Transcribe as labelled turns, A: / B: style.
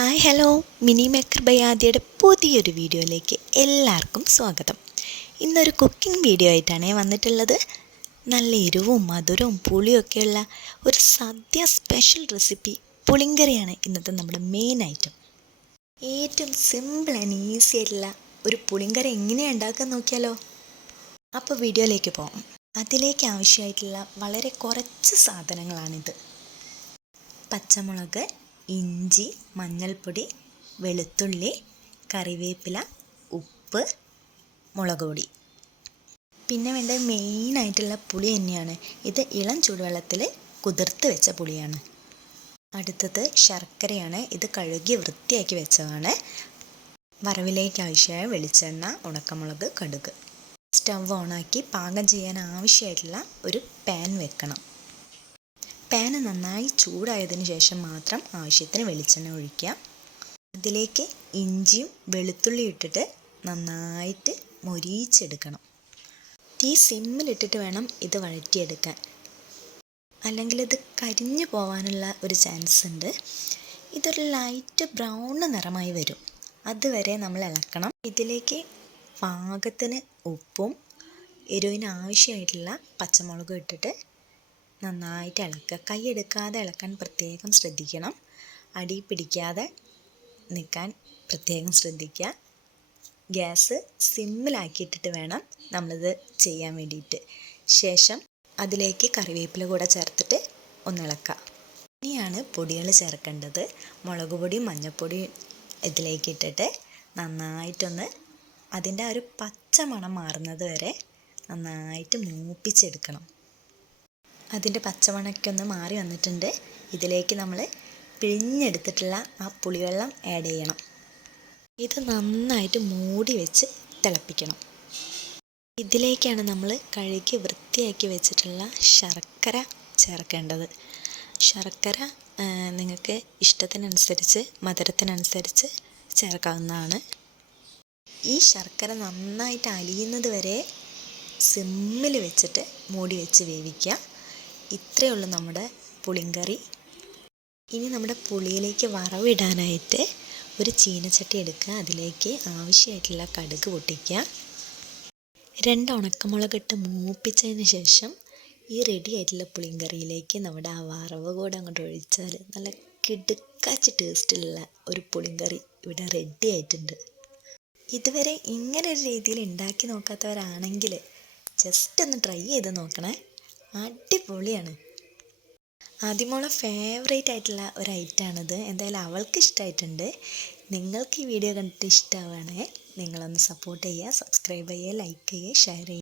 A: hi hello mini maker by പുതിയൊരു വീഡിയോയിലേക്ക് എല്ലാവർക്കും സ്വാഗതം ഇന്നൊരു കുക്കിംഗ് വീഡിയോ ആയിട്ടാണ് വന്നിട്ടുള്ളത് നല്ല എരിവും മധുരവും പുളിയൊക്കെയുള്ള ഒരു സദ്യ സ്പെഷ്യൽ റെസിപ്പി പുളിങ്കറിയാണ് ഇന്നത്തെ നമ്മുടെ മെയിൻ ഐറ്റം ഏറ്റവും സിമ്പിൾ ആൻഡ് ഈസി ആയിട്ടുള്ള ഒരു പുളിങ്കറി എങ്ങനെയാണ് ഉണ്ടാക്കാൻ നോക്കിയാലോ അപ്പോൾ വീഡിയോയിലേക്ക് പോകാം അതിലേക്ക് ആവശ്യമായിട്ടുള്ള വളരെ കുറച്ച് സാധനങ്ങളാണിത് പച്ചമുളക് ഇഞ്ചി മഞ്ഞൾപ്പൊടി വെളുത്തുള്ളി കറിവേപ്പില ഉപ്പ് മുളക് പൊടി പിന്നെ വേണ്ട മെയിനായിട്ടുള്ള പുളി തന്നെയാണ് ഇത് ഇളം ചൂടുവെള്ളത്തിൽ കുതിർത്ത് വെച്ച പുളിയാണ് അടുത്തത് ശർക്കരയാണ് ഇത് കഴുകി വൃത്തിയാക്കി വെച്ചതാണ് വറവിലേക്ക് ആവശ്യമായ വെളിച്ചെണ്ണ ഉണക്കമുളക് കടുക് സ്റ്റവ് ഓണാക്കി പാകം ചെയ്യാൻ ആവശ്യമായിട്ടുള്ള ഒരു പാൻ വെക്കണം പാന് നന്നായി ചൂടായതിനു ശേഷം മാത്രം ആവശ്യത്തിന് വെളിച്ചെണ്ണ ഒഴിക്കുക അതിലേക്ക് ഇഞ്ചിയും വെളുത്തുള്ളി ഇട്ടിട്ട് നന്നായിട്ട് മൊരീച്ചെടുക്കണം തീ സിമ്മിലിട്ടിട്ട് വേണം ഇത് വഴറ്റിയെടുക്കാൻ അല്ലെങ്കിൽ ഇത് കരിഞ്ഞു പോകാനുള്ള ഒരു ചാൻസ് ഉണ്ട് ഇതൊരു ലൈറ്റ് ബ്രൗൺ നിറമായി വരും അതുവരെ നമ്മൾ ഇളക്കണം ഇതിലേക്ക് പാകത്തിന് ഉപ്പും എരിവിന് ആവശ്യമായിട്ടുള്ള പച്ചമുളകും ഇട്ടിട്ട് നന്നായിട്ട് ഇളക്കുക കൈ എടുക്കാതെ ഇളക്കാൻ പ്രത്യേകം ശ്രദ്ധിക്കണം അടി പിടിക്കാതെ നിൽക്കാൻ പ്രത്യേകം ശ്രദ്ധിക്കുക ഗ്യാസ് സിമ്മിലാക്കിയിട്ടിട്ട് വേണം നമ്മളിത് ചെയ്യാൻ വേണ്ടിയിട്ട് ശേഷം അതിലേക്ക് കറിവേപ്പില കൂടെ ചേർത്തിട്ട് ഒന്ന് ഒന്നിളക്കാം ഇനിയാണ് പൊടികൾ ചേർക്കേണ്ടത് മുളക് പൊടിയും മഞ്ഞൾപ്പൊടിയും ഇതിലേക്ക് ഇട്ടിട്ട് നന്നായിട്ടൊന്ന് അതിൻ്റെ ആ ഒരു പച്ച മണം മാറുന്നത് വരെ നന്നായിട്ട് മൂപ്പിച്ചെടുക്കണം അതിൻ്റെ പച്ചമണക്കൊന്ന് ഒന്ന് മാറി വന്നിട്ടുണ്ട് ഇതിലേക്ക് നമ്മൾ പിഴിഞ്ഞെടുത്തിട്ടുള്ള ആ പുളിവെള്ളം ആഡ് ചെയ്യണം ഇത് നന്നായിട്ട് മൂടി വെച്ച് തിളപ്പിക്കണം ഇതിലേക്കാണ് നമ്മൾ കഴുകി വൃത്തിയാക്കി വെച്ചിട്ടുള്ള ശർക്കര ചേർക്കേണ്ടത് ശർക്കര നിങ്ങൾക്ക് ഇഷ്ടത്തിനനുസരിച്ച് മധുരത്തിനനുസരിച്ച് ചേർക്കാവുന്നതാണ് ഈ ശർക്കര നന്നായിട്ട് അലിയുന്നത് വരെ സിമ്മിൽ വെച്ചിട്ട് മൂടി വെച്ച് വേവിക്കാം ഇത്രയേ ഉള്ളൂ നമ്മുടെ പുളിങ്കറി ഇനി നമ്മുടെ പുളിയിലേക്ക് വറവിടാനായിട്ട് ഒരു ചീനച്ചട്ടി എടുക്കുക അതിലേക്ക് ആവശ്യമായിട്ടുള്ള കടുക് പൊട്ടിക്കുക രണ്ട് ഉണക്കമുളക് ഇട്ട് മൂപ്പിച്ചതിന് ശേഷം ഈ റെഡി ആയിട്ടുള്ള പുളിങ്കറിയിലേക്ക് നമ്മുടെ ആ വറവ് കൂടെ അങ്ങോട്ട് ഒഴിച്ചാൽ നല്ല കിടുക്കാച്ച് ടേസ്റ്റിലുള്ള ഒരു പുളിങ്കറി ഇവിടെ റെഡി ആയിട്ടുണ്ട് ഇതുവരെ ഇങ്ങനെ ഒരു രീതിയിൽ ഉണ്ടാക്കി നോക്കാത്തവരാണെങ്കിൽ ജസ്റ്റ് ഒന്ന് ട്രൈ ചെയ്ത് നോക്കണേ അടിപൊളിയാണ് ആദ്യമോളെ ഫേവറേറ്റ് ആയിട്ടുള്ള ഒരു ഐറ്റമാണിത് എന്തായാലും അവൾക്ക് ഇഷ്ടമായിട്ടുണ്ട് നിങ്ങൾക്ക് ഈ വീഡിയോ കണ്ടിട്ട് ഇഷ്ടമാണ് നിങ്ങളൊന്ന് സപ്പോർട്ട് ചെയ്യുക സബ്സ്ക്രൈബ് ചെയ്യുക ലൈക്ക് ചെയ്യുക ഷെയർ ചെയ്യുക